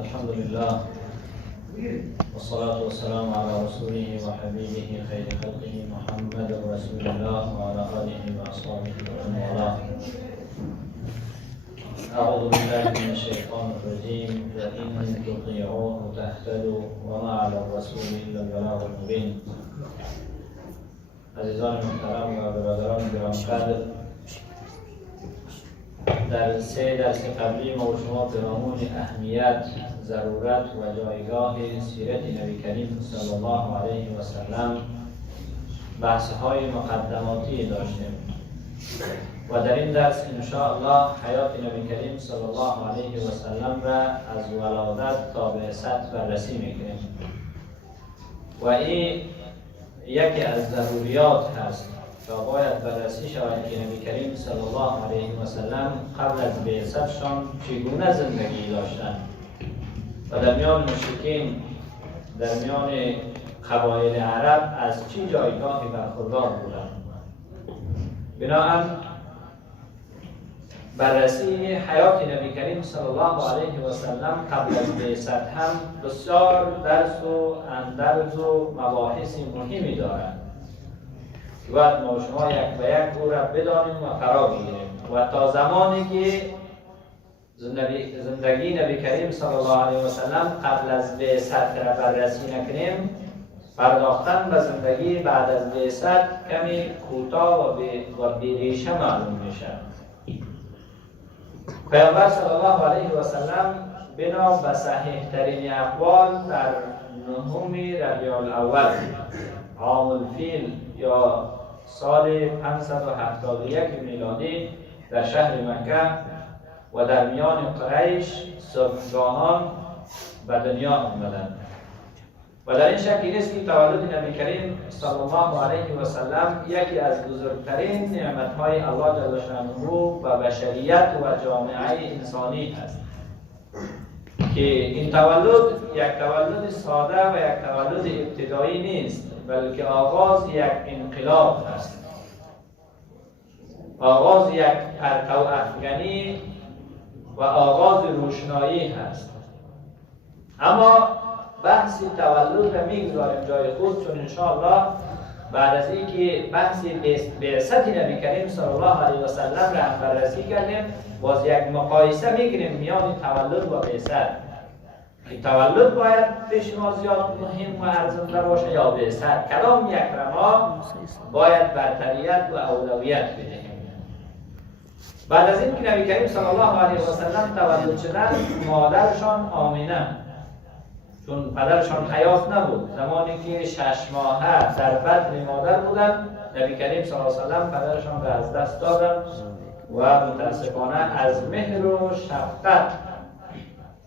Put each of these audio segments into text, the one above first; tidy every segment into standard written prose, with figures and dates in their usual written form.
الحمد لله والصلاة والسلام على رسوله وحبيبه خير خلقه محمد رسول الله وعلى آله وأصحابه ومن والاه. أعوذ بالله من الشيطان الرجيم. وإن تطيعوه تهتدوا وما على الرسول إلا البلاغ المبين. عزیزان محترم و برادران گرانقدر، در 3 درس قبلی ما و شما پیرامون اهمیت، ضرورت و جایگاه سیرت نبی کریم صلی الله علیه و سلم بحث‌های مقدماتی داشتیم و در این درس ان شاء الله حیات نبی کریم صلی الله علیه و سلم را از ولادت تا بعثت بررسی میکنیم و این یکی از ضروریات هست و باید بررسی شود که نبی کریم صلی الله علیه و سلم قبل از بعثتشان چگونه زندگی داشتند و در میان مشرکین، در میان قبایل عرب از چه جایگاهی برخوردار بودند. بنابراین بررسی حیات نبی کریم صلی الله علیه و سلم قبل از بعثت هم بسیار درس و اندرز و مباحث مهمی دارد که باید ما شما یک به یک او را بدانیم و فرا بگیریم و تا زمانی که زندگی نبی کریم صلی الله علیه و سلم قبل از بعثت را بررسی نکنیم، پرداختن به زندگی بعد از بعثت کمی کوتاه و بی‌ریشه معلوم میشه. پیامبر صلی الله علیه و سلم بنا به صحیح ترین اقوال در 9 ربیع الاول عام الفیل یا سال 571 میلادی در شهر مکه و در میان قریش صبحگاهان به دنیا آمدند و در این شک نیست که تولد نبی کریم صلی الله علیه و سلم یکی از بزرگترین نعمت‌های الله جل شأنه و بشریت و جامعه انسانی است که این تولد یک تولد ساده و یک تولد ابتدایی نیست، بلکه آغاز یک انقلاب است، آغاز یک پرتو افکنی و آغاز روشنایی هست. اما بحث تولد را میگذاریم جای خود، چون انشاءالله بعد از اینکه بحث بعثت نبی کریم صلی الله علیه و سلم را بررسی کردیم، باز یک مقایسه میگیریم میان تولد و بعثت که تولد باید پیش ما زیاد مهم و ارزنده باشه یا بعثت، کدام یک را ما باید برتریت و اولویت بدهیم. بعد از این که نبی کریم صلی الله علیه و سلم تولد شدند، مادرشان آمینه، چون پدرشان حیات نبود، زمانی که 6 ماهه در بطن مادر بودند، نبی کریم صلی الله علیه و سلم پدرشان را از دست دادند و متاسفانه از مهر و شفقت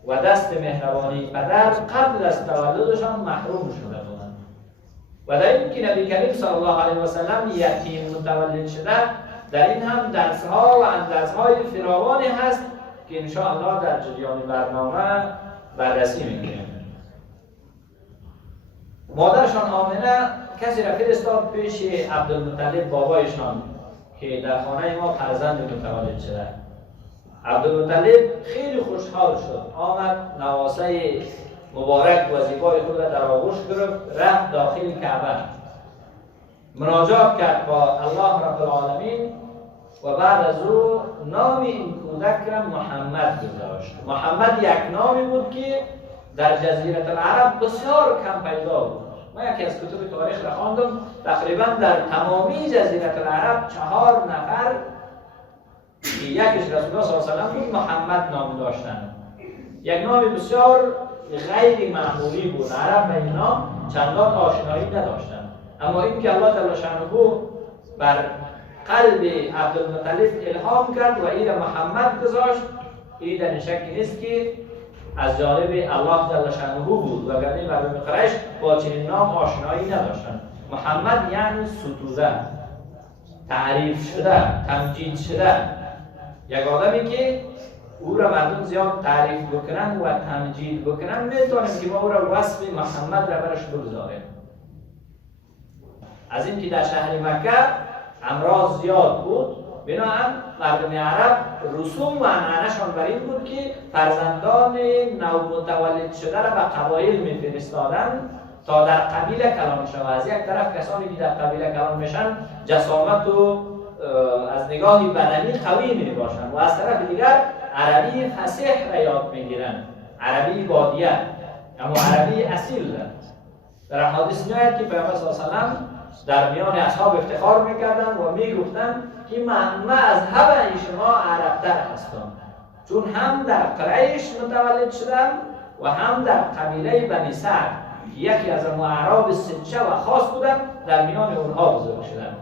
و دست مهربانی پدر قبل از تولدشان محروم شده بودند و در این که نبی کریم صلی الله علیه و سلم یتیم متولد شده، در این هم درس‌ها و اندرزهای فراوانی هست که ان شاء الله در جریان برنامه بررسی می‌کنیم. مادرشان آمنه کسی را فرستاد پیش عبدالمطلب بابایشان که در خانه ما فرزند متولد شده. عبدالمطلب خیلی خوشحال شد، آمد نواسه مبارک و زیبای خود را در آغوش گرفت، رفت داخل کعبه، مناجات کرد با الله رب العالمین و بعد از او نام این کودک را محمد گذاشت. محمد یک نامی بود که در جزیره العرب بسیار کم پیدا بود. ما یکی از کتب تاریخ را خواندم، تقریبا در تمامی جزیره العرب 4 نفر که یکیش رسول الله صلی الله علیه و سلم بود محمد نام داشتند. یک نام بسیار غیر معمولی بود، عرب به این نام چندان آشنایی نداشتند، اما این که الله جل شأنه بر قلب عبدالمطلب الهام کرد و این محمد گذاشت، این در این شکی نیست که از جانب الله جل شأنه بود، وگرنه مردم قریش با چنین نام آشنایی نداشتند. محمد یعنی ستوده، تعریف شده، تمجید شده، یک آدمی که او را مردم زیاد تعریف بکنن و تمجید بکنن، میتونیم که ما او را وصف محمد را برش بگذاریم. از این که در شهر مکه امراض زیاد بود، بنابراین مردم عرب رسوم و عنعنه‌شان بر این بود که فرزندان نو متولد شده را به قبایل می‌فرستادند تا در قبیله کلان شود. از یک طرف کسانی که در قبیله کلان میشن جسامت و از نگاه بدنی قوی میباشند و از طرف دیگر عربی فصیح را یاد میگیرند، عربی بادیه، اما عربی اصیل. در حدیث میآید که پیامبر صلی الله علیه و سلم در میان اصحاب افتخار میکردند و میگفتند که من از همه شما عرب‌تر هستم، چون هم در قریش متولد شدم و هم در قبیله بنی سعد که یکی از اعراب سنچه و خاص بودم، در میان اونها بزرگ شدم.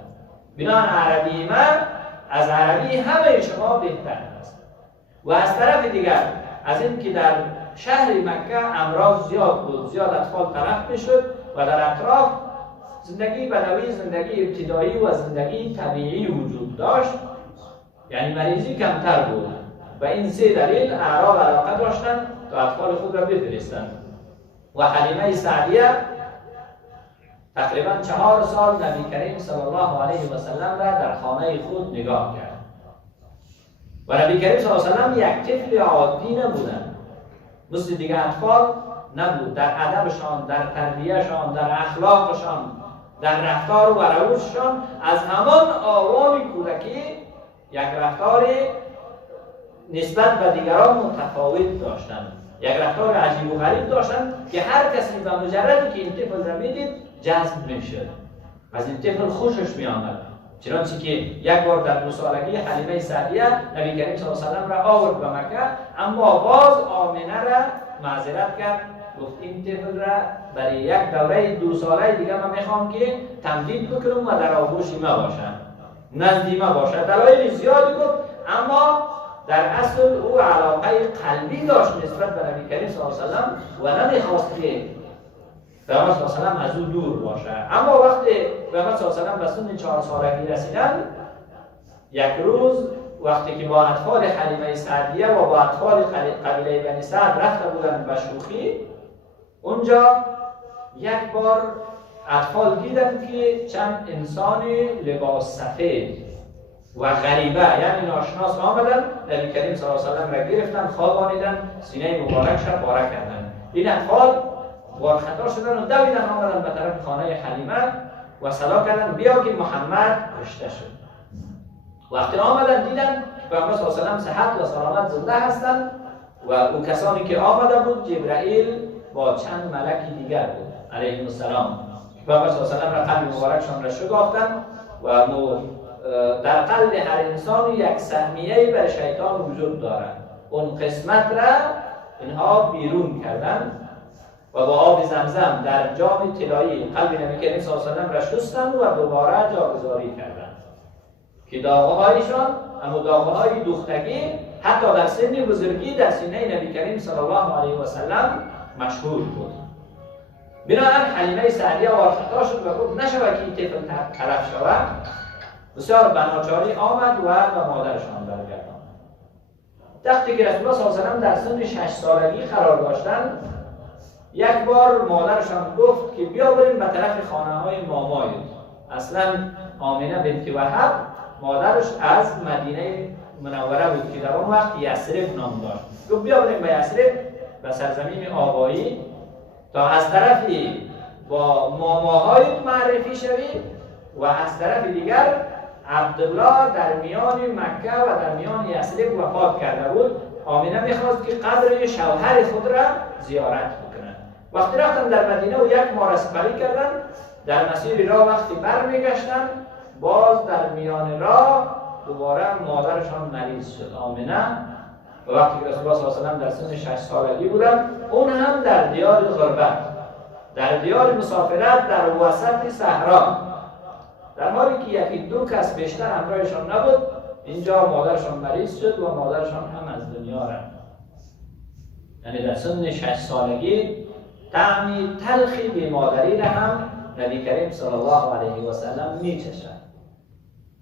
بنابراین عربی من از عربی همه شما بهتر است. و از طرف دیگر از این که در شهر مکه امراض زیاد بود، زیاد اطفال تلف میشد و در اطراف زندگی بدوی، زندگی ابتدایی و زندگی طبیعی وجود داشت، یعنی مریضی کمتر بود و این سه دلیل اعراب علاقه داشتند تا اطفال خود را بفرستند. و حلیمه سعدیه تقریبا 4 سال نبی کریم صلی الله علیه و سلم را در خانه خود نگاه کرد و نبی کریم صلی الله علیه و سلم یک طفل عادی نبودند، مثل دیگر اطفال نبود. در ادبشان، در تربیهشان، در اخلاقشان، در رفتار و روششان از همان آوان کودکی یک رفتار نسبت به دیگران متفاوت داشتند، یک رفتار عجیب و غریب داشتند که هر کسی به مجردی که این طفل را میدید جذب میشد، از این طفل خوشش میآمد. چنانچه که یک بار در 2 سالگی حلیمه سعدیه نبی کریم صلی الله علیه و سلم را آورد به مکه، اما باز آمنه را معذرت کرد، گفت این طفل را برای یک دوره 2 ساله دیگه من میخوام که تمدید بکنم و در آغوش ما باشم، نزدی ما باشد. دلایل زیادی گفت، اما در اصل او علاقه قلبی داشت نسبت به نبی کریم صلی الله علیه و سلم و نمیخواست که پیامبر صلی الله علیه و سلم از او دور باشه. اما وقتی پیامبر صلی الله علیه و سلم به سن 4 سالگی رسیدند، یک روز وقتی که با اطفال حلیمه سعدیه و با اطفال قبیله بنی سعد رفته بودند به شوخی، اونجا یک بار اطفال دیدند که چند انسان لباس سفید و غریبه یعنی ناشناس آمدند، نبی کریم صلی الله علیه و سلم را گرفتند، خوابانیدند، سینه مبارکش را پاره کردند. این اطفال وارخطا شدند و دویدند آمدند به طرف خانه حلیمه و صدا کردند بیا که محمد کشته شد. وقتی آمدند دیدند پیامبر صلی الله علیه و سلم صحت و سلامت زنده هستند و او کسانی که آمده بود جبرائیل با چند ملک دیگر بود علیهم السلام. پیامبر صلی الله علیه و سلم را قلب مبارکشان را شکافتند و در قلب هر انسان یک سهمیه‌ای بر شیطان وجود دارد، اون قسمت را اینها بیرون کردند و با آب زمزم در جام طلایی قلب نبی کریم صلی الله علیه و سلم را شستند و دوباره جاگذاری کردند که داغ‌هایشان اما داغ‌های دوختگی حتی در سن بزرگی در سینه نبی کریم صلی الله علیه و سلم مشهور بود. بنابراین حلیمه سعدیه وارخطا شد و گفت نشود که این طفل تلف شود. بسیار بناچاری آمد و به مادرشان برگرداند. وقتی که رسول الله صلی الله علیه و سلم در سن 6 سالگی قرار داشتند، یک بار مادرشان گفت که بیا بریم به طرف خانه‌های مامایت. اصلا آمنه بنت وهب مادرش از مدینه منوره بود که در اون وقت یثرب نام داشت. گفت بیا بریم به یثرب، به سرزمین آبایی، تا از طرفی با ماماهایت معرفی شوی و از طرف دیگر عبدالله در میان مکه و در میان یثرب وفات کرده بود. آمنه میخواست که قبر شوهر خود را زیارت بکنند. وقتی رفتن در مدینه و یک ماه سپری کردند، در مسیر راه وقتی برمیگشتند، باز در میان راه دوباره مادرشان مریض شد آمنه. و وقتی که رسول الله صلی الله علیه و سلم در سن 6 سالگی بودند، اون هم در دیار غربت، در دیار مسافرت در وسط صحرا، در حالی که یکی دو کس بیشتر همراهشان نبود، اینجا مادرشان مریض شد و مادرشان هم از دنیا رفت. یعنی در سن 6 سالگی طعمی تلخی به مادری را هم نبی کریم صلی الله علیه و سلم میچشد.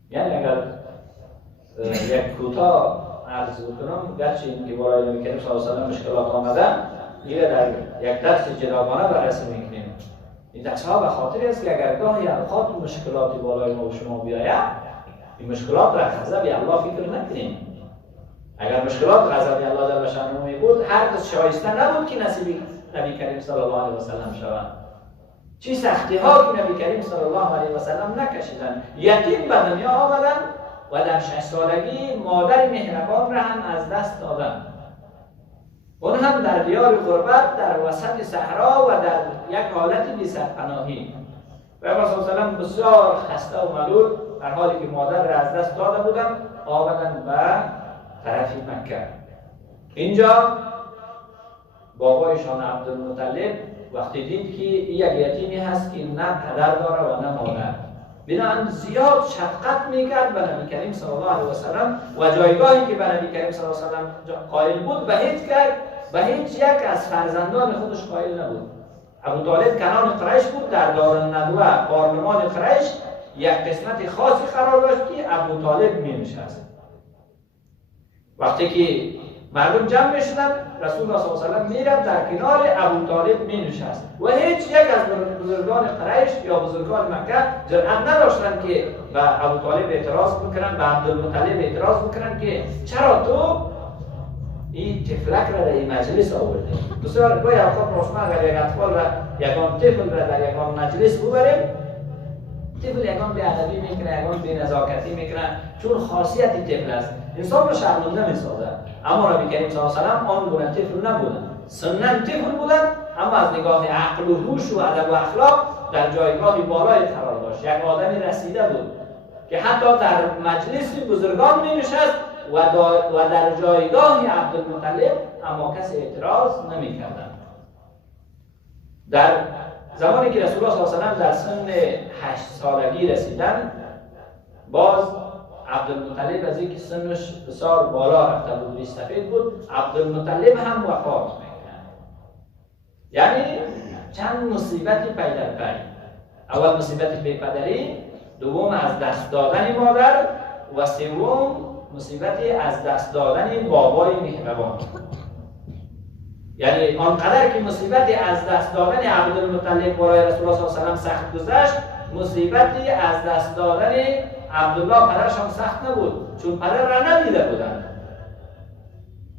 یعنی اگر یک کوتاه عرض بکنم، گرچه اینکه برای نبی کریم صلی الله علیه و سلم مشکلات آمدن، دیگه در یک درس جداگانه بررسی میکنیم. این درس ها به خاطر است که اگر گاهی اوقات مشکلاتی بالای ما و شما بیاید، این مشکلات را خذب الله فکر نکنیم. اگر مشکلات غضب الله جل شأنه می بود، هرگز شایسته نبود که نصیب نبی کریم صلی الله علیه و سلم شود. چه سختی ها که نبی کریم صلی الله علیه و سلم نکشیدند. یتیم به دنیا آمدند و در 6 سالگی مادر مهربان را هم از دست دادند. اون هم در دیار غربت، در وسط صحرا و در یک حالت بی سرپناهی. پیامبر صلی الله علیه و سلم بسیار خسته و ملول در حالی که مادر را از دست داده بودند آمدند به طرف مکه. اینجا بابایشان عبدالمطلب وقتی دید که یک یتیمی هست که نه پدر داره و نه مادر، بنابراین زیاد شفقت میکرد به نبی کریم صلی الله علیه و سلم و جایگاهی که به نبی کریم صلی الله علیه و سلم قائل بود به هیچ یک از فرزندان خودش قائل نبود. ابو طالب کنان قریش بود، در دارالندوه پارلمان قریش یک قسمت خاصی قرار داشت که ابو طالب می نشست. وقتی که مردم جمع می شدند رسول الله صلی الله علیه و سلم می رفت در کنار ابو طالب می نشست و هیچ یک از بزرگان قریش یا بزرگان مکه جرأت نداشتند که به ابو طالب اعتراض بکنند، به عبدالمطلب اعتراض بکنند که چرا تو این تفلک را در این مجلس آورده. بسیار گاهی اوقات شما اگر یک اطفال را یگان طفل را در یگان مجلس ببریم، طفل یگان بی ادبی میکنه، یگان بی نزاکتی میکنه، چون خاصیت طفل است انسان را شرمنده میسازه. اما نبی کریم صلی الله علیه و سلم آن گونه طفل نبودند، سنن طفل بودند اما از نگاه عقل و هوش و ادب و اخلاق در جایگاهی بالای قرار داشت. یک آدمی رسیده بود که حتی در مجلس بزرگان می نشست و در جایگاه عبدالمطلب اما کسی اعتراض نمی کردند. در زمانی که رسول الله صلی الله علیه و سلم در سن 8 سالگی رسیدند، باز عبدالمطلب از اینکه سنش بسیار بالا رفته بود، سفید بود، عبدالمطلب هم وفات می‌کرد. یعنی چند مصیبتی پی در پی. اول مصیبت بی‌پدری، دوم از دست دادن مادر و سوم مصیبتی از دست دادن بابای مهربان. یعنی آنقدر که مصیبتی از دست دادن عبدالمطلب برای رسول الله صلی الله علیه و سلم سخت گذشت، مصیبتی از دست دادن عبدالله پدرشان سخت نبود، چون پدر را ندیده بودند،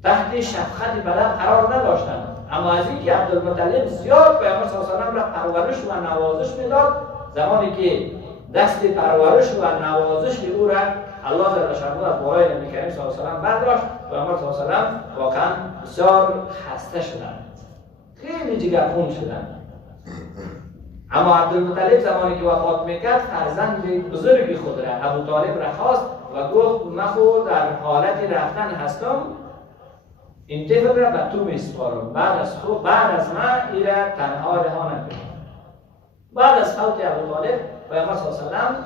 تحت شفقت پدر قرار نداشتند. اما از اینکه عبدالمطلب زیاد پیامبر صلی الله علیه و سلم را پرورش و نوازش میداد، زمانی که دست پرورش و نوازش او را الله جل شأنه از بالای نبی کریم صلی الله علیه و سلم برداشت، پیامبر صلی الله علیه و سلم واقعا بسیار خسته شدند، خیلی جگرخون شدند. اما عبدالمطلب زمانی که وفات میکرد فرزند بزرگی خود را ابو طالب را خواست و گفت من خود در حالت رفتن هستم، این طفل را به تو میسپارم، بعد از من این را تنها رها نکنم. بعد از فوت ابو طالب پیامبر صلی الله علیه و سلم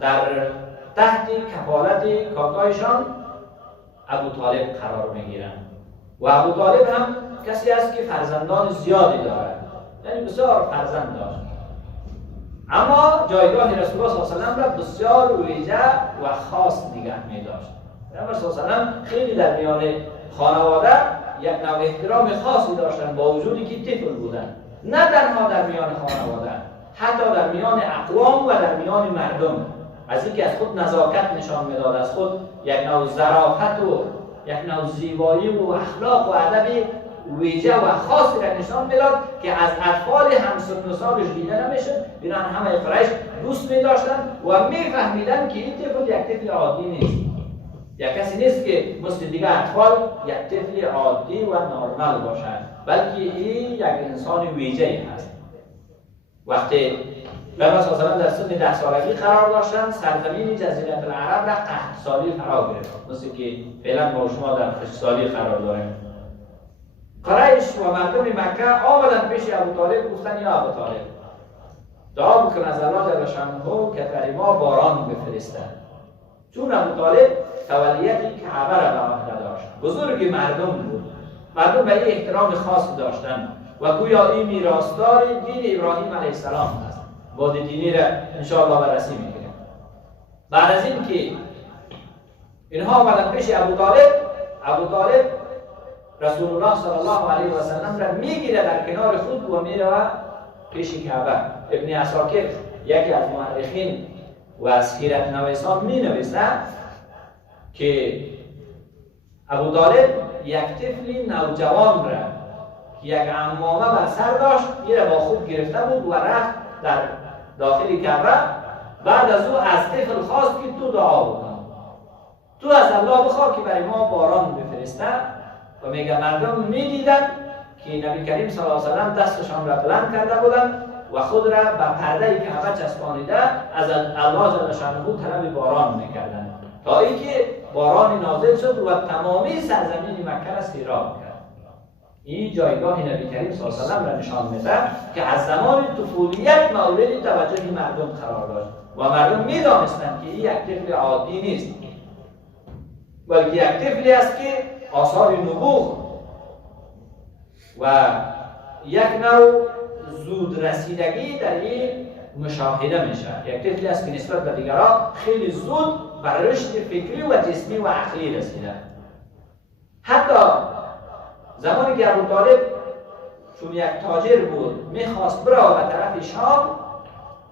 در تحت کفالت کاکایشان ابو طالب قرار میگیرند و ابو طالب هم کسی است که فرزندان زیادی دارد، یعنی بسیار فرزند داشت، اما جایگاه رسول الله صلی الله علیه و سلم را بسیار ویژه و خاص نگه می داشت. پیامبر صلی الله علیه و سلم خیلی در میان خانواده یک نوع احترام خاصی داشتند با وجودی که طفل بودند، نه تنها در میان خانواده، حتی در میان اقوام و در میان مردم. از اینکه از خود نزاکت نشان میداد، از خود یک نوع ظرافت و یک نوع زیبایی و اخلاق و ادب ویژه و خاصی را نشان میداد که از اطفال همسن و سالش دیده نمیشد. بنابراین همه قریش دوست می‌داشتند و می‌فهمیدند که این طفل یک طفل عادی نیست، یک کسی نیست که مثل دیگر اطفال یک طفل عادی و نرمال باشد، بلکه این یک انسان ویژه‌ای هست. وقتی پیامبر صلی الله علیه و در سن 10 سالگی قرار داشتند، سرزمین جزیره العرب را قحطسالی فرا گرفت، مثل که فعلا ما شما در خشکسالی قرار داریم. قریش و مردم مکه آمدند پیش ابو طالب، گفتند یا ابو طالب دعا بکن از الله جل شأنه که برای ما باران بفرستد. چون ابو طالب تولیت کعبه را به عهده داشت، بزرگ مردم بود، مردم به این احترام خاصی داشتند و گویا این میراثدار دین ابراهیم علیه السلام است. بعد دینی را ان شاء الله بررسی میکنیم. بعد از این که اینها آمدند پیش ابو طالب رسول الله صلی الله علیه و سلم را میگیره در کنار خود و میره پیش کعبه. ابن عساکر یکی از مورخین و از سیرت نویسان می نویسد که ابو طالب یک طفل نوجوان را که یک عمامه بر سر داشت یه با خود گرفته بود و رفت در داخل کعبه. بعد از او از طفل خواست که تو دعا بکن، تو از الله بخواه که برای ما باران بفرسته. و میگه مردم میدیدن که نبی کریم صلی الله علیه و سلم دستشان را بلند کرده بودند و خود را به پرده کعبه چسبانیده از الله جل شانه طلب باران میکردند تا اینکه باران نازل شد و تمامی سرزمین مکه را سیراب کرد. این جایگاه نبی کریم صلی الله علیه و سلم را نشان میده که از زمان طفولیت مورد توجه مردم قرار داشت و مردم میدانستند که این یک طفل عادی نیست، بلکه یک طفلی است که آثار نبوغ و یک نوع زود رسیدگی در این مشاهده میشه. یک طفلی است که نسبت به دیگران خیلی زود بر رشد فکری و جسمی و عقلی رسیده. حتی زمانی که ابو طالب چون یک تاجر بود میخواست برا به طرف شام،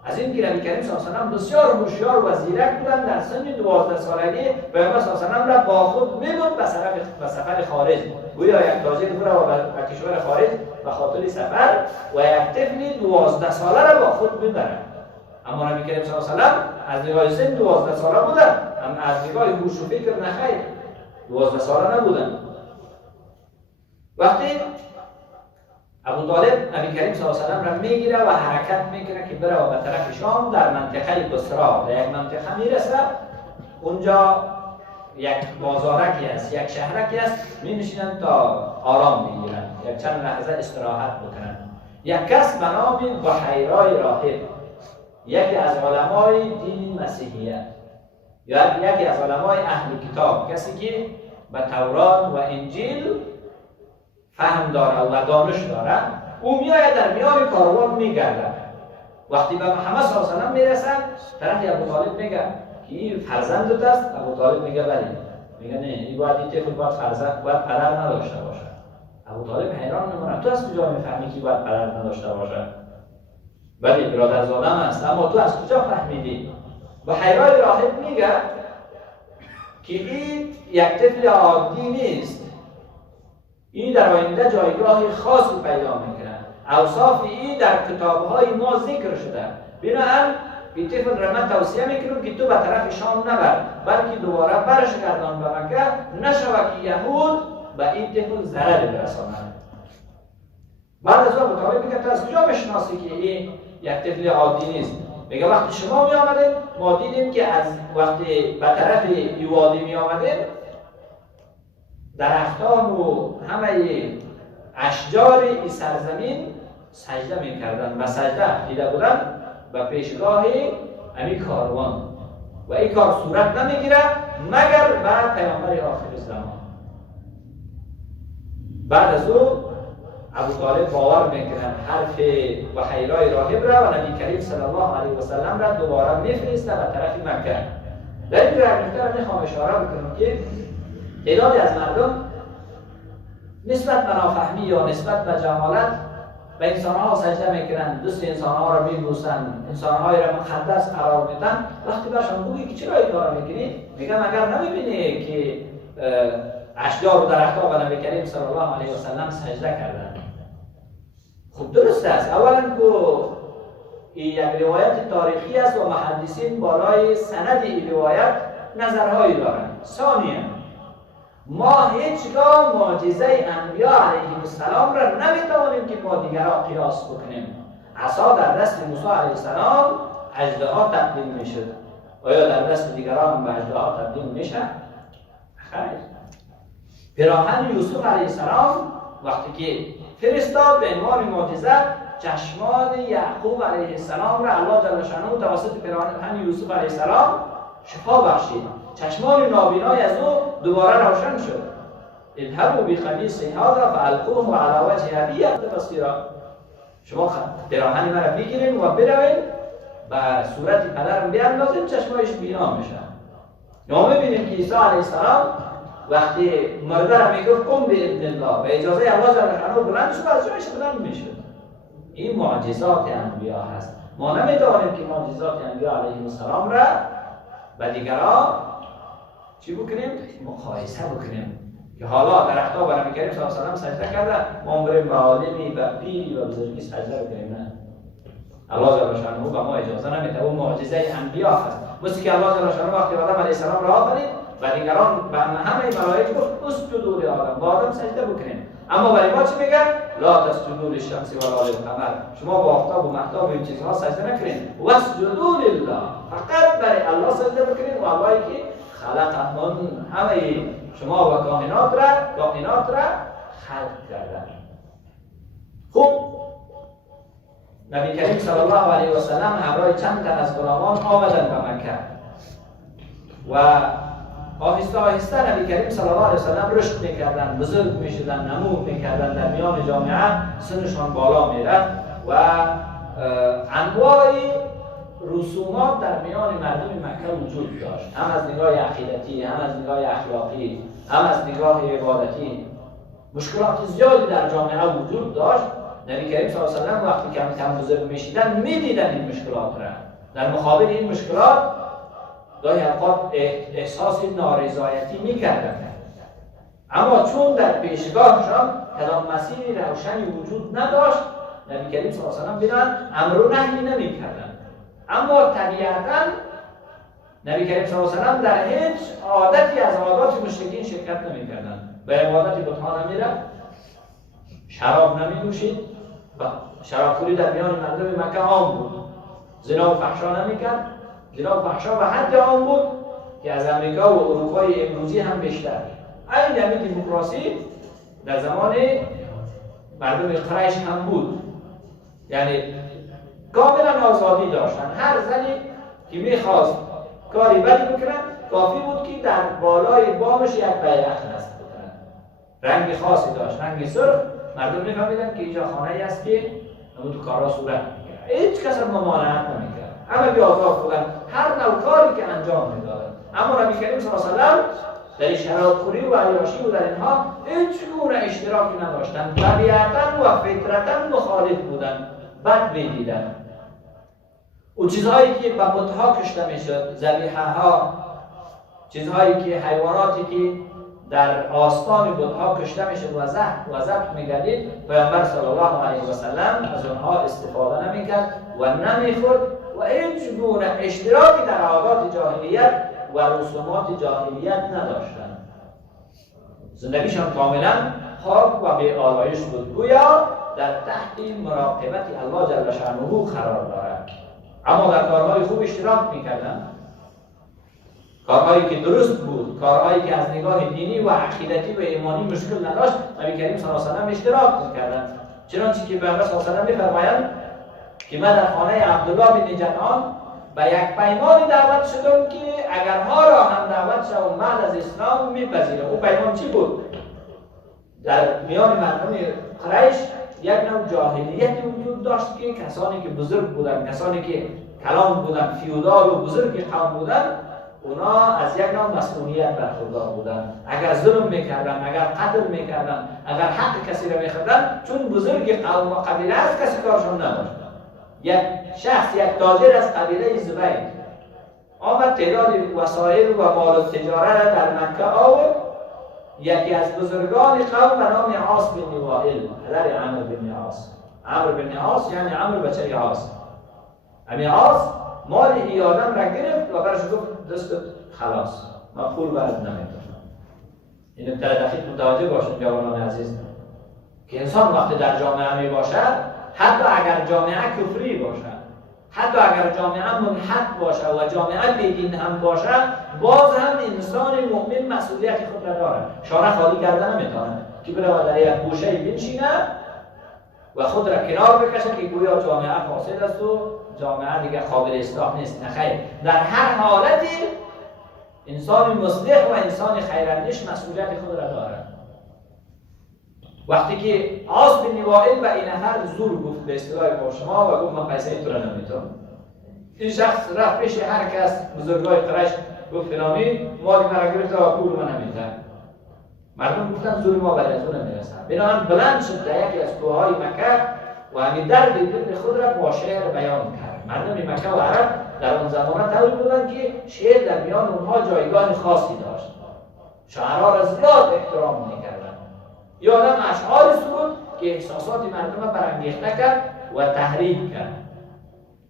از این که نبی کریم صلی الله علیه و سلم بسیار هوشیار و زیرک بودند، در سن 12 سالگی پیامبر صلی الله علیه و سلم را با خود میبرد به سفر خارج. گویا یک تاجر برا به کشور خارج به خاطر سفر و یک طفل 12 ساله را با خود میبرد. اما نبی کریم صلی الله علیه و سلم از نگاه سن 12 ساله بودند، اما از نگاه هوش و فکر نخیر 12 ساله نبودند. وقتی ابو طالب نبی کریم صلی الله علیه و سلم را میگیره و حرکت میکنه که بره به طرف شام، در منطقه بصره به یک منطقه میرسه. اونجا یک بازارکی است، یک شهرکی است، می‌نشینند تا آرام بگیرن، یک چند لحظه استراحت بکنن. یک کس به نام بحیرای راهب، یکی از علمای دین مسیحیت یا یکی از علمای اهل کتاب، کسی که به تورات و انجیل فهم داره و دانش داره، او میآید در میان کاروان میگرده. وقتی به محمد صلی الله علیه و سلم میرسه، طرف ابو طالب میگه که این فرزندت است؟ ابو طالب میگه بله. میگه نه، این باید این طفل باید فرزند باید پدر نداشته باشه. ابو طالب حیران میمونه، تو از کجا میفهمی که باید پدر نداشته باشه؟ بله برادرزادم است، اما تو از کجا فهمیدی؟ و حیرای راهب میگه که این یک طفل عادی نیست، این در آینده جایگاه خاصی پیدا میکنه. اوصاف این در کتابهای ما ذکر شده. بنابراین این طفل را من توصیه میکنم که تو به طرف شام نبر، بلکه دوباره برش گردان به مکه، نشوه که یهود به این طفل ضرر برسانند. بعد از ابو طالب میگه تو از کجا میشناسی که این یک طفل عادی نیست؟ میگه وقتی شما می آمدید ما دیدیم که از وقتی به طرف این وادی می آمدید، درختان و همه اشجار این سرزمین سجده می کردن و سجده دیده بودن به پیشگاه امی کاروان و این کار صورت نمیگیره مگر بعد پیامبر آخر زمان. بعد از او ابو طالب باور میکنن حرف و حیرای راهب را و نبی کریم صلی الله علیه و سلم را دوباره میفرسته به طرف مکه. در این جای نکته میخوام اشاره بکنم که تعدادی از مردم نسبت به نافهمی یا نسبت به جهالت به انسانها سجده میکنن، دست انسانها را میبوسن، انسانهای را مقدس قرار میدن. وقتی برشان بگی که چرا این کارا میکنی، میگن مگر نمیبینی که اشجار و درختها به نبی کریم صلی الله علیه و سلم سجده کردن؟ خب درست است. اولا که این یک روایت تاریخی است و محدثین بالای سند این روایت نظرهایی دارند. ثانیاً ما هیچگاه معجزه انبیا علیهم السلام را نمیتوانیم که با دیگران قیاس بکنیم. عصا در دست موسی علیه السلام اژدها تبدیل میشد، آیا در دست دیگران به اژدها تبدیل میشه؟ خیر. پیراهن یوسف علیه السلام وقتی که فرستاد به عنوان معجزه چشمان یعقوب علیه السلام را الله جل شانه توسط پیراهن یوسف علیه السلام شفا بخشید، چشمان نابینای از او دوباره روشن شد. اذهبوا بقمیص هذا فالقوه علی وجه ابی یأت بصیرا. شما پیراهن مرا بگیرین و بروین به صورت پدرم بیاندازین، چشمایش بینا میشه. ما میبینیم که عیسی علیه السلام وقتی مرده را میگفت قم باذن الله، به اجازه الله جل شانه بلند شد، از جایش بلند میشد. این معجزات انبیا هست. ما نمیدانیم که معجزات انبیا علیهم السلام را با دیگران چی بکنیم؟ مقایسه بکنیم. که حالا درخت‌ها برای نبی کریم صلی الله علیه و سجده کردن، ما بریم به عالمی و پیری و بزرگی سجده بکنیم؟ نه. الله جل شأنه به ما اجازه نمیده. اون معجزه انبیا هست. مثل که الله جل شأنه وقتی آدم علیه السلام را آفرید و دیگران به همه ملائکه گفت اسجدوا لآدم، با آدم سجده بکنیم. اما برای ما چی میگن؟ لا تسجدوا للشمس ولا للقمر، شما با آفتاب و مهتاب و این چیزها سجده نکنید. واسجدوا لله، فقط برای الله سجده بکنید و اللهی که خلقهن، همه شما و کائنات را خلق کردن. خوب، نبی کریم صلی الله علیه و سلم همراه چند تن از غلامان آمدن به مکه و آهسته آهسته نبی کریم صلی الله علیه و سلم رشد میکردن، بزرگ میشدن، نمو میکردن، در میان جامعه سنشان بالا میرفت و انواع رسومات در میان مردم مکه وجود داشت، هم از نگاه عقیدتی، هم از نگاه اخلاقی، هم از نگاه عبادتی. مشکلات زیادی در جامعه وجود داشت. نبی کریم صلی الله علیه و سلم وقتی کم کم بزرگ میشیدن میدیدن این مشکلات را. در مقابل این مشکلات گاهی اوقات احساس نارضایتی میکردن، اما چون در پیشگاهشان کدام مسیری روشنی وجود نداشت، نبی کریم صلی الله علیه و سلم بینن امر و نهی نمیکردن. اما طبیعتاً نبی کریم صلی الله علیه و سلم در هیچ عادتی از عادات مشرکین شرکت نمیکردن. به عبادت بت‌ها نمیرفت، شراب نمی‌نوشید و شرابخوری در میان مردم مکه عام بود. زنا و فحشا نمی‌کرد. زنا و فحشا به حد عام بود که از امریکا و اروپای امروزی هم بیشتر. این همین دموکراسی در زمان مردم قریش هم بود. یعنی کاملا آزادی داشتن. هر زنی که می‌خواست کاری بدی بکنه کافی بود که در بالای بامش یک بیرق نصب بکنه. رنگ خاصی داشت، رنگ سرخ. مردم می‌فهمیدن که اینجا خانه‌ای است که همون تو کارا صورت می‌گیره. هیچ کس ممانعت نمی‌کرد. همه بی آزاد بودن، هر نوع کاری که انجام می‌دادن. اما نبی کریم صلی الله علیه و سلم در شرابخوری و عیاشی و در اینها هیچ گونه اشتراکی نداشتن. طبیعتاً و فطرتاً مخالف بودن، بد می‌دیدن. اون چیزهایی که به بت‌ها کشته می‌شد، ذبیحه‌ها، چیزهایی که حیواناتی که در آستان بت‌ها کشته می‌شد و ذبح می‌گردید، پیامبر صلی الله علیه و سلم از آنها استفاده نمی‌کرد و نمی‌خورد و هیچ گونه اشتراکی در عادات جاهلیت و رسومات جاهلیت نداشتند. زندگیشان کاملا پاک و بی آلایش بود، گویا در تحت مراقبت الله جل شأنه قرار دارد. اما در کارهای خوب اشتراک می‌کردند، کارهایی که درست بود، کارهایی که از نگاه دینی و عقیدتی و ایمانی مشکل نداشت، نبی کریم صلی الله علیه و سلم اشتراک می‌کردند. چنانچه که پیامبر صلی الله علیه و سلم می‌فرمایند که من در خانه عبدالله بن جدعان به یک پیمانی دعوت شدم که اگر ما را هم دعوت شوم بعد از اسلام می‌پذیرم. اون پیمان چی بود؟ در میان مردم قریش یک نوع جاهلیتی وجود داشت که کسانی که بزرگ بودن، کسانی که کلان بودن، فیودال و بزرگ قوم بودن، اونا از یک نوع مسئولیت برخوردار بودن. اگر ظلم میکردن، اگر قتل میکردن، اگر حق کسی را میخوردن، چون بزرگ قوم و قبیله است کسی کارشون نداشت. یک شخص، یک تاجر از قبیله زبیر آمد تعداد وسایل و مال تجاره را در مکه آورد. یکی از بزرگان قوم به نام عاص بن وائل، پدر عمرو بن عاص. عمرو بن عاص یعنی عمرو بچه عاص. همین عاص مال این آدم را گرفت و برش گفت دستت خلاص، من پول برات نمیدم. اینو دقیق متوجه باشید جوانان عزیز که انسان وقتی در جامعه می باشد، حتی اگر جامعه کفری باشد، حتی اگر جامعه منحط باشد و جامعه بیدین هم باشد، باز هم انسان مؤمن مسئولیت خود را دارد. شانه خالی کردن نمیتونه که برود در یک گوشه بنشینه و خود را کنار بکشه که گویا جامعه فاسد است و جامعه دیگه قابل اصلاح نیست. نخیر، در هر حالتی انسان مصلح و انسان خیراندیش مسئولیت خود را دارد. وقتی که عاص بن وائل به این نفر زور گفت به اصطلاح با شما و گفت من پیسه تو را نمیتونم، این شخص رفت پیش هر کس بزرگای قریش گفت فلانی مال مرا گرفت و پول من نمیده. مردم گفتن زور ما برای تو نمیرسه. بنابراین بلند شد در یکی از کوههای مکه و همین درد دل خود را با شعر بیان کرد. مردم مکه و عرب در آن زمانه طوری بودند که شعر در میان اونها جایگاه خاصی داشت. شعرا را زیاد احترام میکردن. یادم اشعار سرود که احساسات مردم را برانگیخته کرد و تحریک کرد.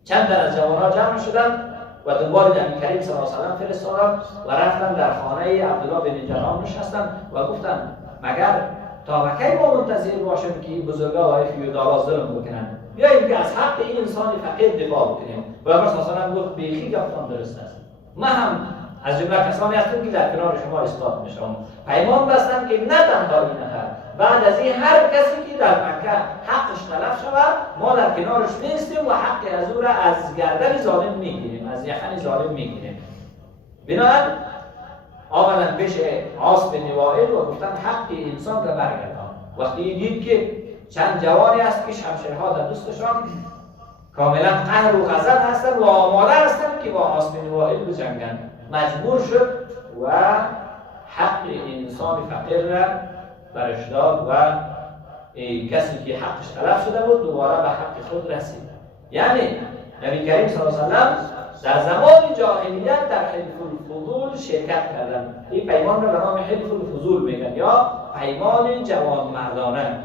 چند از جوانها جمع شدند و دنبال نبی کریم صلی الله علیه و سلم فرستادند و رفتن در خانه عبدالله بن جلال نشستند و گفتند مگر تا کی ما منتظر باشیم که بزرگا و فیودالا ظلم بکنند؟ بیاییم که از حق این انسان فقیر دفاع بکنیم. و پیامبر صلی الله علیه و سلم گفت بیخی گفتان درست است. ما هم از جمله کسانی هستیم که در کنار شما ایستاد میشم. پیمان بستم که نه تنها این نفر، بعد از این هر کسی که در مکه حقش تلف شود ما در کنارش نیستیم و حق از او را از گردن ظالم میگیریم، از یخن ظالم میگیریم. بنابراین آمدن پیش عاص بن وائل و گفتن حق انسان را برگردان. وقتی دید که چند جوانی است که شمشیرها در دستشان کاملا قهر و غضب هستند و آماده هستند که با عاص بن وائل بجنگند، مجبور شد و حق انسان فقیر را برش داد و کسی که حقش تلف شده بود دوباره به حق خود رسید. یعنی نبی کریم صلی الله علیه و سلم در زمان جاهلیت در حلف الفضول شرکت کردند. این پیمان را به نام حلف الفضول میگن یا پیمان جوانمردانه.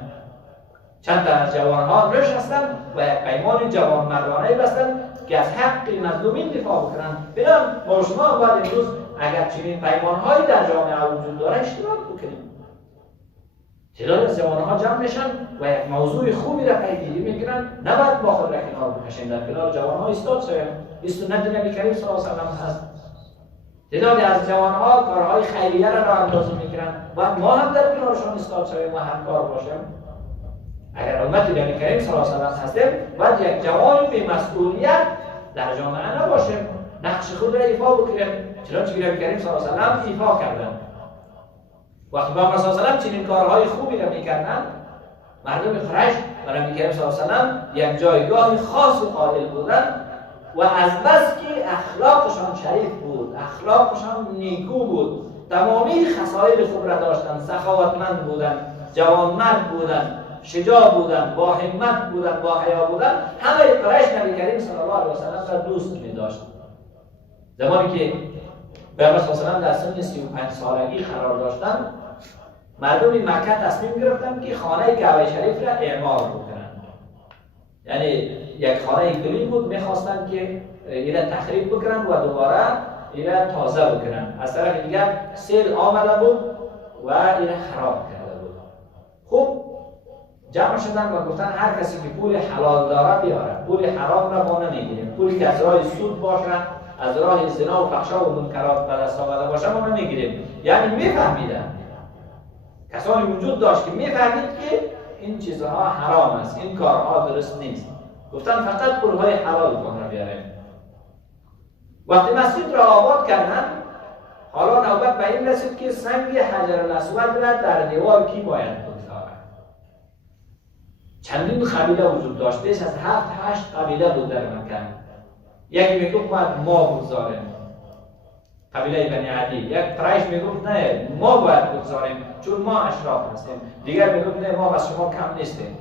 چند تا از جوانها نشستند و یک پیمان جوانمردانه بستند که از حق مظلومین دفاع بکنند. بنابراین ما شما باید امروز اگر چنین پیمانهایی در جامعه وجود داره اشتراک بکنیم. تعداد از جوانها جمع میشن و یک موضوع خوبی را پیگیری میکنن، نباید با خود را کنار بکشیم، در کنار جوانها ایستاد شویم. این سنت نبی کریم صلی الله علیه و سلم هست. تعداد از جوانها کارهای خیریه را راه اندازی میکنن و ما هم در کنارشان ایستاد شویم و همکار باشیم. اگر امت نبی کریم صلی الله علیه و سلم هستیم باید یک جوان بی مسئولیت در جامعه نباشیم، نقش خود را ایفا بکنیم چنانچه نبی کریم صلی الله علیه و سلم ایفا کردند. وقتی پیامبر صلی الله علیه و سلم چنین کارهای خوبی را میکردند، مردم قریش و نبی کریم صلی الله علیه و سلم یک جایگاه خاص قائل بودند و از بس که اخلاقشان شریف بود، اخلاقشان نیکو بود، تمامی خصایل خوب را داشتند، سخاوتمند بودند، جوانمرد بودند، شجاع بودند، با همت بودند، با حیا بودند، همه قریش نبی کریم صلی الله علیه و سلم را دوست می‌داشتند. زمانی که پیامبر صلی الله علیه و سلم در سن 35 سالگی قرار داشتند، مردم مکه تصمیم گرفتند که خانه کعبه شریف را اعمار بکنند. یعنی یک خانه گلی بود، می‌خواستند که این را تخریب بکنند و دوباره این را تازه بکنند. از طرف دیگر سیل آمده بود و این را خراب کرده بود. خوب جمع شدن و گفتن هر کسی که پول حلال داره بیاره، پول حرام را ما نمیگیریم، پولی که از راه سود باشه، از راه زنا و فحشا و منکرات به دست آمده باشه ما نمیگیریم. یعنی میفهمیدن، کسانی وجود داشت که میفهمید که این چیزها حرام است، این کارها درست نیست. گفتن فقط پولهای حلال را بیاریم. وقتی مسجد را آباد کردن، حالا نوبت به این رسید که سنگ حجر الاسود را در دیوار کی باید بگذاره. چندین قبیله وجود داشت، بیش از 7-8 قبیله بود در مکه. یکی میگفت باید ما بگذاریم، قبیله بنی عدی. یک قریش میگفت نه ما باید بگذاریم چون ما اشراف هستیم. دیگر میگفت نه ما از شما کم نیستیم.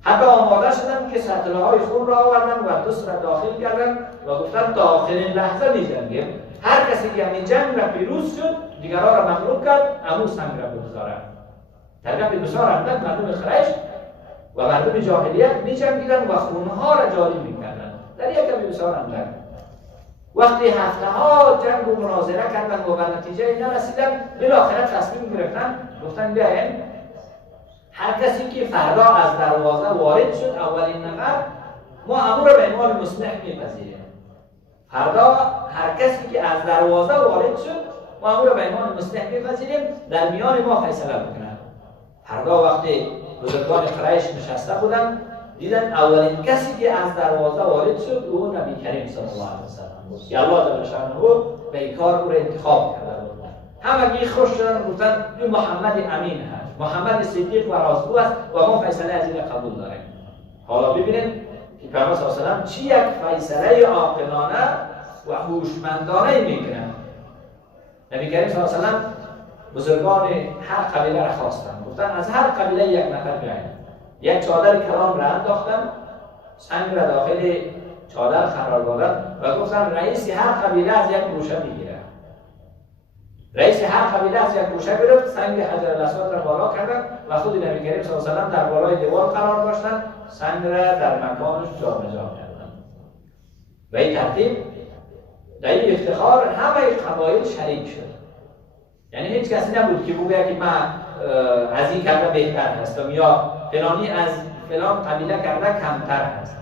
حتی آماده شدن که سطله های خون را آوردن و دست را داخل کردن و گفتن تا آخرین لحظه می‌جنگیم. هر کسی که همین جنگ را پیروز شد دیگران را مغلوب کرد، امو سنگ را بگذارد. طرف بسیار اندک مردم قریش و مردم جاهلیت می‌جنگیدن و خونها را جاری می‌کردن. در یک کمی بسیار اندک. وقتی هفته‌ها جنگ و مناظره کردن و به نتیجه نرسیدن، بالاخره تصمیم گرفتن گفتن بیاین هر کسی که فردا از دروازه وارد شد اولین نفر ما امو را به عنوان مصلح میپذیریم. فردا هر کسی که از دروازه وارد شد ما امو را به عنوان مصلح میپذیریم، در میان ما فیصله بکنند. فردا وقتی بزرگان قریش نشسته بودند دیدن اولین کسی که از دروازه وارد شد او نبی کریم صلی الله علیه و سلم بود که الله جل شأنه به این کار او را انتخاب کرده بود. همگی خوش شدن گفتن این محمد امین هست، محمد صدیق و راستگو است و ما فیصله از این قبول داریم. حالا ببینید که پیامبر صلی الله علیه و سلم چی یک فیصله عاقلانه و هوشمندانه میکنند. نبی کریم صلی الله علیه و سلم بزرگان هر قبیله را خواستند، گفتن از هر قبیله یک نفر بیایید. یک چادر کلام را انداختن، سنگ را داخل چادر قرار دادن و گفتن رئیس هر قبیله از یک گوشه میگیره. رئیس هر قبیله از یک گوشه گرفت، سنگ حجر الاسود را بالا کردن و خود نبی کریم صلی الله علیه و سلم در بالای دیوار قرار داشتن، سنگ را در مکانش جابجا کردن. به این ترتیب در این افتخار همه قبایل شریک شد. یعنی هیچ کسی نبود که بگه که من از این کرده بهتر هستم یا فلانی از فلان قبیله کرده کمتر هست.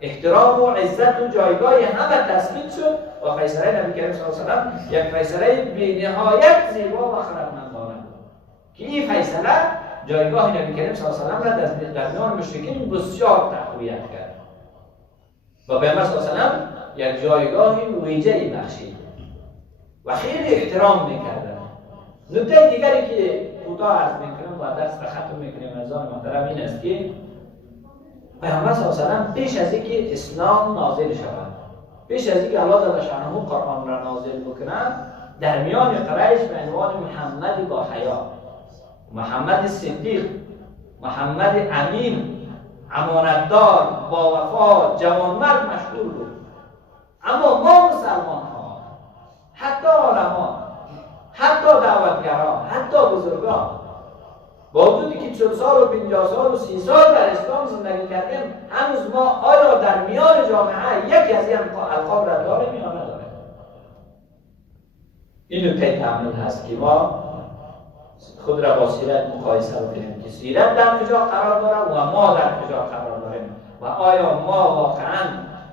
احترام و عزت و جایگاه همه تثبیت شد و فیصله نبی کریم صلی الله علیه و سلم یک فیصله بی‌نهایت زیبا و خردمندانه بود که این فیصله جایگاه نبی کریم صلی الله علیه و سلم را در میان مشرکین بسیار تقویت کرد و پیامبر صلی الله علیه و سلم یک جایگاه ویژه‌ای بخشید و خیلی احترام می‌کردند. نکته دیگری که کوتاه عرض می‌کنم و درس ختم می‌کنیم عزیزان محترم این است که پیامبر صلی الله علیه و سلم پیش از اینکه اسلام نازل شود، پیش از اینکه الله تعالی شأنه قرآن را نازل بکند، در میان قریش به عنوان محمد با حیا، محمد صدیق، محمد امین، امانتدار، با وفا، جوانمرد مشهور بود. اما ما مسلمان ها، حتی علما، حتی دعوتگران، حتی بزرگان، با وجودی که 40 سال و 50 سال و 30 سال در اسلام زندگی کردیم، هنوز ما آیا در میان جامعه یکی از این القاب را داریم یا نداریم؟ این نکته تأمل هست که ما خود را با سیرت مقایسه بکنیم که سیرت در کجا قرار داره و ما در کجا قرار داریم و آیا ما واقعا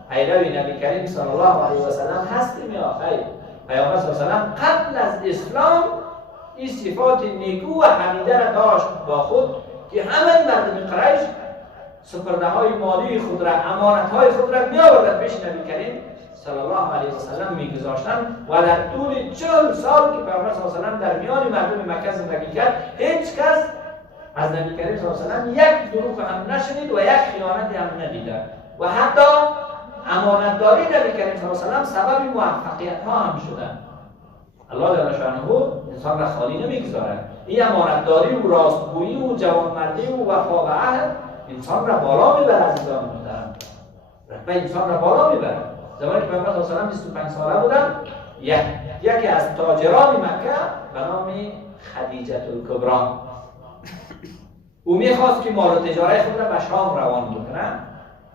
پیرو نبی کریم صلی الله علیه و سلم هستیم یا خیر؟ پیامبر صلی الله علیه و سلم قبل از اسلام این صفات نیکو و حمیده را داشت با خود که همه مردم قریش سپرده های مالی خود را، امانت های خود را می آوردند پیش نبی کریم صلی الله علیه و سلم می گذاشتند و در طول 40 سال که پیامبر صلی الله علیه و سلم در میان مردم مکه زندگی کرد، هیچ کس از نبی کریم صلی الله علیه و سلم یک دروغ هم نشنید و یک خیانت هم ندیده و حتی امانتداری نبی کریم صلی الله علیه و سلم سبب موفقیت ها هم شدند. الله جل شأنه انسان را خالی نمیگذارد. این امانتداری و راستگویی و جوانمردی و وفا به عهد انسان را بالا میبرد عزیزان محترم. رتبه انسان را بالا میبرد. زمانی که پیامبر صلی الله علیه و سلم 25 ساله بودند، یکی از تاجران مکه به نام خدیجه الکبری او میخواست که مال و تجاره خود را به شام روان بکنه.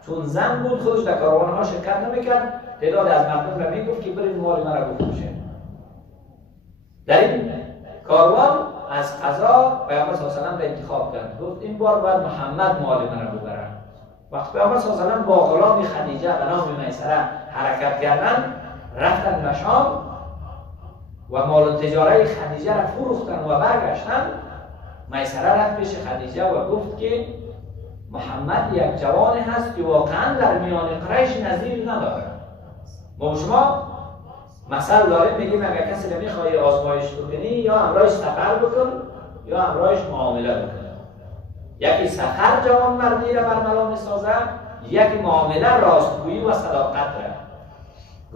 چون زن بود خودش در کاروانها شرکت نمیکرد، تعداد از مردم را میگفت که برید مال مرا بفروشید. در این کاروان از قضا پیامبر صلی الله علیه و سلم را انتخاب کرد، گفت این بار باید محمد مال من را ببره. وقتی پیامبر صلی الله علیه و سلم با غلام خدیجه به نام میسره حرکت کردند، رفتن به شام و مال و تجاره خدیجه را فروختن و برگشتن. میسره رفت پیش خدیجه و گفت که محمد یک جوانی هست که واقعا در میان قریش نظیر نداره. ما شما مثل داریم میگیم اگر کسی نمیخوای آزمایش بکنی یا همراهش سفر بکن یا همراهش معامله بکن. یکی سفر جوانمردی را برملا میسازه، یکی معامله راستگویی و صداقت را.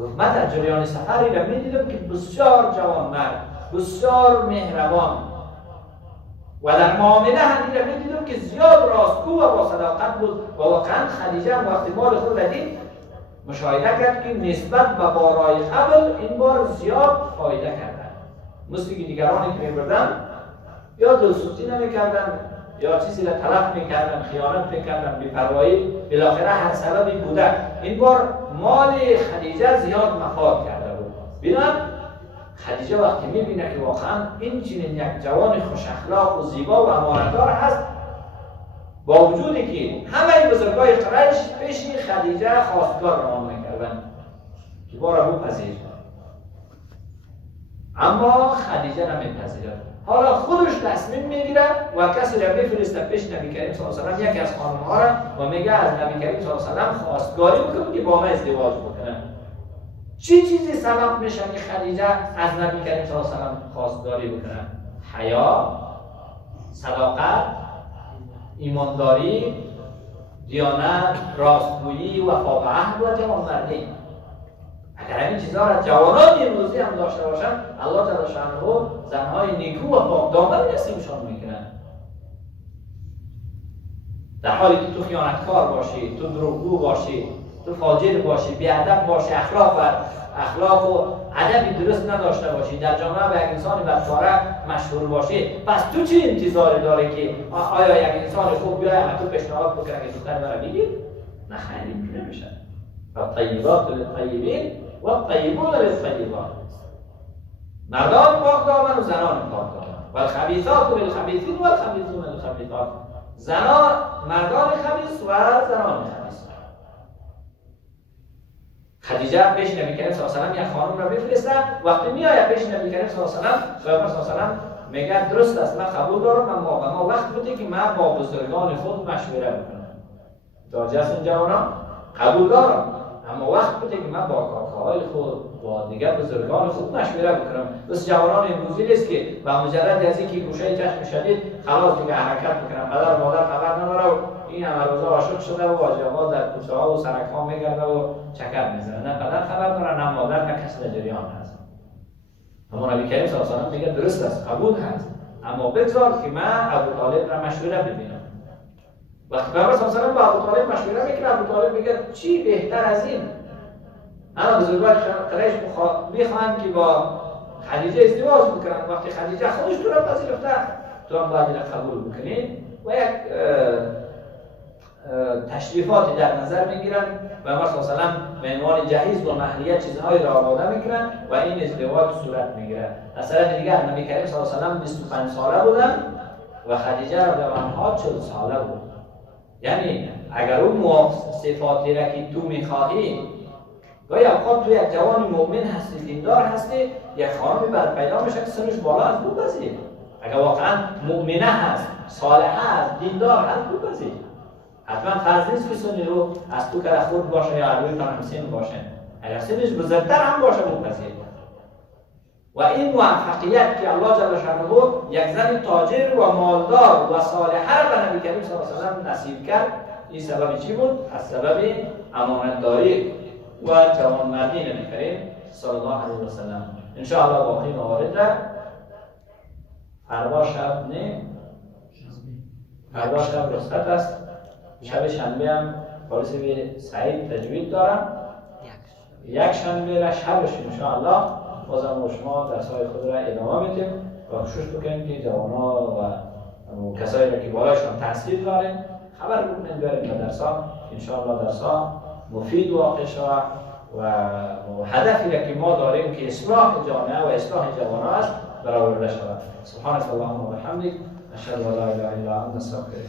گفت من در جریان سفری را میدیدم که بسیار جوانمرد، بسیار مهربان و در معامله هم را میدیدم که زیاد راستگو و با صداقت بود و واقعا خدیجه هم وقتی مال خود را دید مشاهده کرد که نسبت به بارهای قبل این بار زیاد فایده کردن. مثل که دیگرانی که میبردن یا دلسوزی نمیکردن یا چیزی را تلف میکردن، خیانت میکردن، بی‌پروایی، بالاخره هر سببی بوده. این بار مال خدیجه زیاد مفاد کرده بود. ببینن خدیجه وقتی میبینه که واقعا این چنین یک جوان خوش اخلاق و زیبا و امانتدار هست، با وجودی که همه بزرگای قریش پیش خدیجه خواستگار روان میکردن که بارا بپذیر، اما خدیجه نمیپذیرد. حالا خودش تصمیم میگیره و کسی را میفرسته پیش نبی کریم صلی الله علیه و سلم، یکی از خانم‌ها را، و میگه از نبی کریم صلی الله علیه و سلم خواستگاری بکنه که با من ازدواج بکنه. چی چیزی سبب میشه که خدیجه از نبی کریم صلی الله علیه و سلم خواستگاری بکنه؟ حیا، صداقت، ایمانداری، دیانت، راستگویی، وفا به عهد و جوانمردی. اگر این چیزها را جوانان امروزی هم داشته باشند، الله تعالی شأنه زنهای نیکو و پاکدامن نصیبشان میکنند. در حالی که تو خیانتکار باشی، تو دروغگو باشی، تو فاجر باشی، بی‌ادب باشی، اخلاق و ادبی درست نداشته باشی، در جامعه به یک انسان بدکاره مشهور باشی، پس تو چه انتظاری داری که آیا یک انسان خوب بیاید تو پیشنهاد بکنه که دختر مرا بگیر؟ نه خیلی نمیشه. الطیبات للطیبین و الطیبون للطیبات. مردان پاک دامن و زنان پاک دامن و الخبیثات للخبیثین و الخبیثون للخبیثات. مردان خبیث و زنان خبیث. خدیجه پیش نبی کریم صلی الله علیه و یک خانم را بفرسته، وقتی میآید پیش نبی کریم صلی الله علیه و پیامبر صلی الله علیه و میگه درست است، من قبول دارم، اما وقت بوده که من با بزرگان خود مشوره بکنم. متوجه هستین جوانان؟ قبول دارم، اما وقت بوده که من با کاکاهای خود، با دیگر بزرگان خود مشوره بکنم. بس جوانان امروزی نیست که با مجرد از اینکه گوشه چشم شدید خلاص دیگه حرکت میکنن، پدر مادر خبر نداره و این همه روزا عاشق شده و واجبات در کوچه ها و سرک ها میگرده و چکر میزنه. نه پدر خبر داره، نه مادر، نه کسی در جریان هست. اما نبی کریم صلی الله علیه و میگه درست است، قبول هست، اما بگذار که من ابوطالب را مشوره ببینم. وقتی پیامبر صلی الله علیه و با ابوطالب مشوره میکنه، ابوطالب میگه چی بهتر از این؟ اما بزرگان قریش میخوان که با خدیجه ازدواج بکنن. وقتی خدیجه خودش تو را پذیرفته، تو هم باید قبول بکنید و یک تشریفاتی در نظر میگیرن و پیامبر صلی الله علیه و به عنوان جهیز و مهریه چیزهایی را آماده میکنن و این ازدواج صورت میگیره. از طرف دیگر نبی کریم صلی الله علیه و 25 ساله بودن و خدیجه رضی الله عنها 40 ساله بود. یعنی اگر اون صفاتی را که تو میخواهی، گاهی اوقات تو یک جوان مؤمن هستی، دیندار هستی، یک خانمی بر پیدا میشه که سنش بالا از بود بزید. اگر واقعا مؤمنه هست، صالحه هست، دیندار هست، بود بزید. حتما فرض نیست که سنی رو از تو که خود باشه یا عروی کنم سن باشه. اگر سنش بزرگتر هم باشه بود بزید. و این موفقیت که الله جل شانه یک زن تاجر و مالدار و صالحه را به نبی کریم صلی الله علیه و نصیب کرد، این سبب چی بود؟ از سبب امانتداری و جوانمردی نبی کریم صلی الله علیه و سلم. ان شاء الله باقی موارد را فردا شب نه، فردا شب رخصت است، شب شنبه هم پالیس سعید تجوید دارم، یک شنبه را شبش ان شاء الله بازم شما درس‌های خود را ادامه میدیم و کوشش بکنیم که جوانا و کسایی را که بالایشان تحصیل داریم خبر بکنیم بریم به درس‌ها. ان شاء الله درس‌ها مفید واقع شود و هدفی را که ما داریم که اصلاح جامعه و اصلاح جوانان است برآورده شود. سبحانك اللهم و بحمدک، اشهد ان لا اله الا انت، استغفرک.